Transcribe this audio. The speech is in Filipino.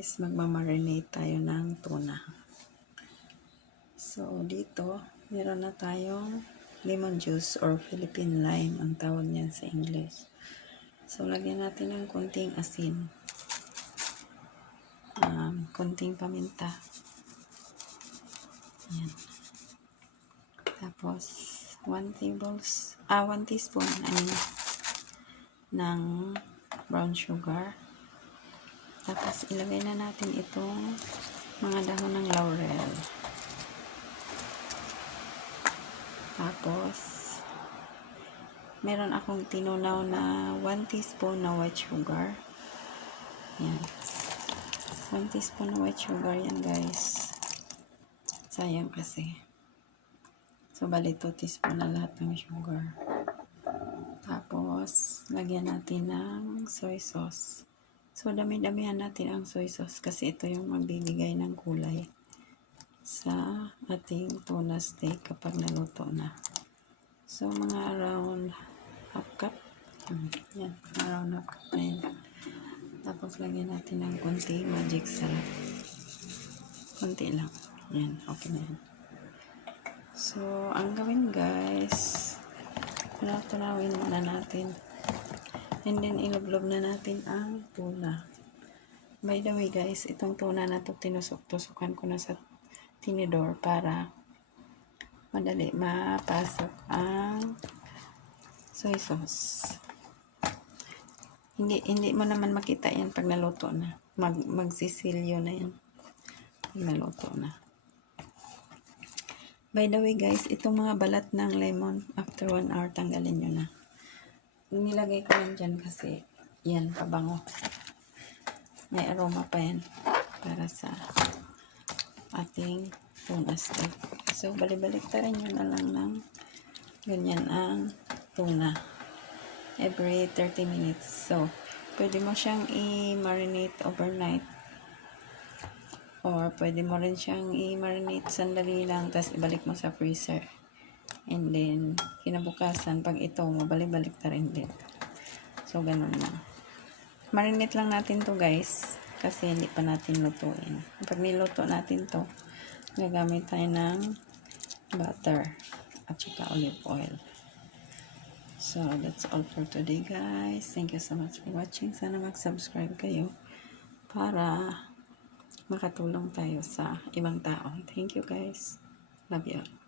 guys, magmamarinate tayo ng tuna. So, dito, meron na tayong lemon juice or Philippine lime, ang tawag niyan sa English. So, lagyan natin ng konting asin. Konting paminta. Ayan. Tapos, 1 teaspoon, ng brown sugar. Tapos, ilagay na natin itong mga dahon ng laurel. Tapos, meron akong tinunaw na 1 teaspoon na white sugar. Yan. 1 teaspoon na white sugar yan, guys. Sayang kasi. So, bali 2 teaspoon na lahat ng sugar. Tapos, lagyan natin ng soy sauce. So, dami-damihan natin ang soy sauce kasi ito yung magbibigay ng kulay sa ating tuna steak kapag naluto na. So, mga around half cup. Yan, around half cup na yan. Tapos, lagyan natin ng konti magic sarap. Konti lang. Yan, okay na yan. So, ang gawin guys, tunawin na natin. And then, ilublob na natin ang tuna. By the way guys, itong tuna na to tinusok-tusukan ko na sa tinidor para madali mapasok ang soy sauce. Hindi mo naman makita yan pag naluto na. Magsisilyo na yan. Pag naluto na. By the way guys, itong mga balat ng lemon, after 1 hour, tanggalin nyo na. Nilagay ko lang dyan kasi yan, pabango. May aroma pa yan para sa ating tuna steak. So, balik-baliktarin nyo na lang ng ganyan ang tuna. Every 30 minutes. So, pwede mo siyang i-marinate overnight. Or, pwede mo rin siyang i-marinate sandali lang, tapos ibalik mo sa freezer. And then, kinabukasan, pag ito, mabalik-balik na rin din. So, ganun lang. Marinate lang natin to guys, kasi hindi pa natin lutuin. Pag niluto natin to, gagamit tayo ng butter at saka olive oil. So, that's all for today guys. Thank you so much for watching. Sana mag-subscribe kayo para makatulong tayo sa ibang tao. Thank you guys. Love you all.